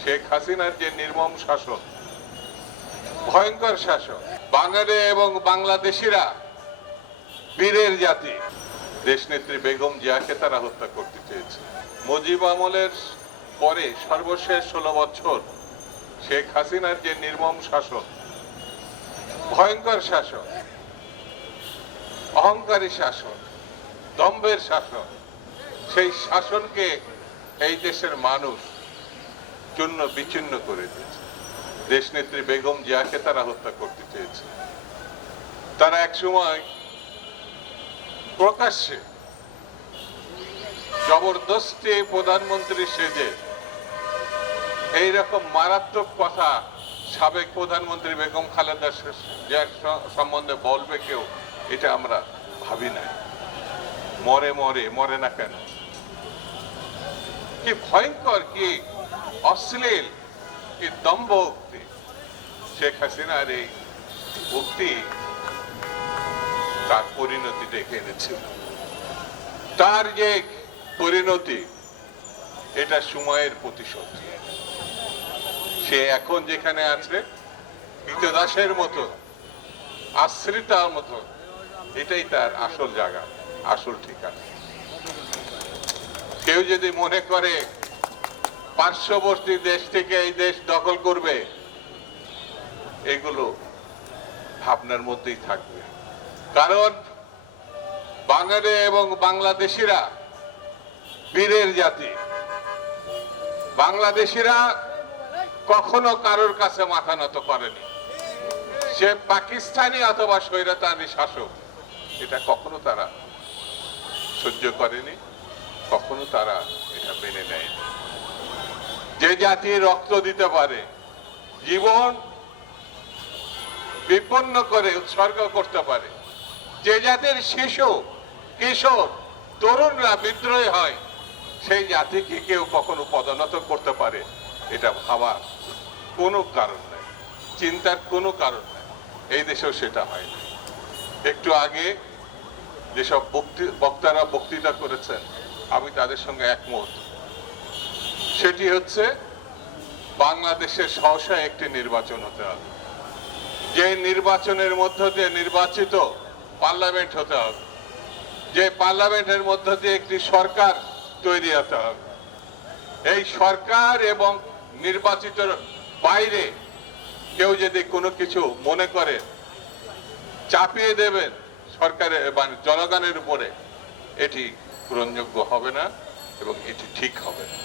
শেখ হাসিনার যে নির্মম শাসন, ভয়ঙ্কর শাসন, বাঙালি এবং বাংলাদেশিরা, বীরের জাতি, দেশনেত্রী বেগম জিয়াকে তারা হত্যা করতে চেয়েছে। মুজিব আমলের পরে সর্বশেষ ষোলো বছর শেখ হাসিনার যে নির্মম শাসন, ভয়ঙ্কর শাসন, অহংকারী শাসন, দম্ভের শাসন, সেই শাসনকে এই দেশের মানুষ চূর্ণ বিচ্ছিন্ন করে দিয়েছে। দেশনেত্রী বেগম জিয়াকে তারা হত্যা করতে চেয়েছে। তারা একসময় প্রকাশ্যে জবরদস্তি প্রধানমন্ত্রী সেজে এইরকম মারাত্মক কথা সাবেক প্রধানমন্ত্রী বেগম খালেদা জিয়ার সম্বন্ধে বলবে কেউ, এটা আমরা ভাবি নাই। মরে মরে মরে না কেন? কি ভয়ঙ্কর কি? অশ্লীল, কি দম্ভ উক্তি? শেখ হাসিনার এই উক্তি তার পরিণতি ডেকে এনেছিল। তার যে পরিণতি, এটা সময়ের প্রতিশোধ। সে এখন যেখানে আছে দাসের মতো, আশ্রিতার মতো, এটাই তার আসল জায়গা, আসল ঠিকানা। কেউ যদি মনে করে পার্শ্ববর্তী দেশ থেকে এই দেশ দখল করবে, এগুলো ভাবনার মধ্যেই থাকবে। কারণ বাঙালি এবং বাংলাদেশিরা বীরের জাতি। বাংলাদেশিরা কখনো কারোর কাছে মাথা নত করেনি। সে পাকিস্তানি অথবা স্বৈরাচারী শাসক, এটা কখনো তারা সহ্য করেনি, কখনো তারা এটা মেনে যে জাতি রক্ত দিতে পারে, জীবন বিপন্ন করে উৎসর্গ করতে পারে। যে জাতির শিশু, কিশোর, তরুণরা বিদ্রোহী হয়, সেই জাতিকে কেউ কখনো পদোন্নত করতে পারে, এটা ভাবার কোনো কারণ নেই, চিন্তার কোনো কারণ নেই, এই দেশেও সেটা হয় না। একটু আগে যেসব বক্তি- বক্তারা বক্তৃতা করেছেন, আমি তাদের সঙ্গে একমত। সেটি হচ্ছে বাংলাদেশের সহসা একটি নির্বাচন হতে হবে। যে নির্বাচনের মধ্য দিয়ে নির্বাচিত পার্লামেন্ট হতে হবে। যে পার্লামেন্টের মধ্য দিয়ে একটি সরকার তৈরি হতে হবে। এই সরকার এবং নির্বাচিত বাইরে কেউ যদি কোনো কিছু মনে করে, চাপিয়ে দেবেন সরকারের মানে জনগণের উপরে, এটি গ্রহণযোগ্য হবে না এবং এটি ঠিক হবে না।